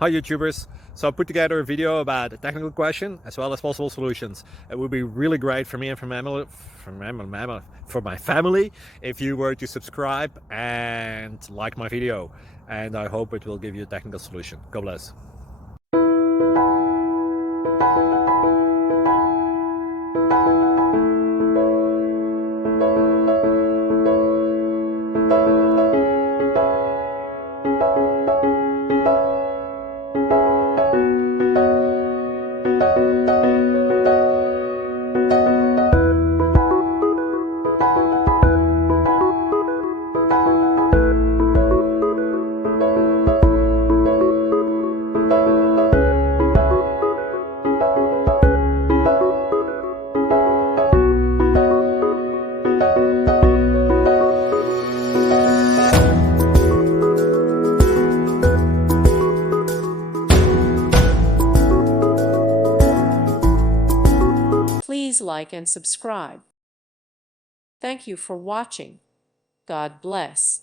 Hi YouTubers! So I put together a video about a technical question as well as possible solutions. It would be really great for me and for my family if you were to subscribe and like my video, and I hope it will give you a technical solution. God bless. Please like and subscribe. Thank you for watching. God bless.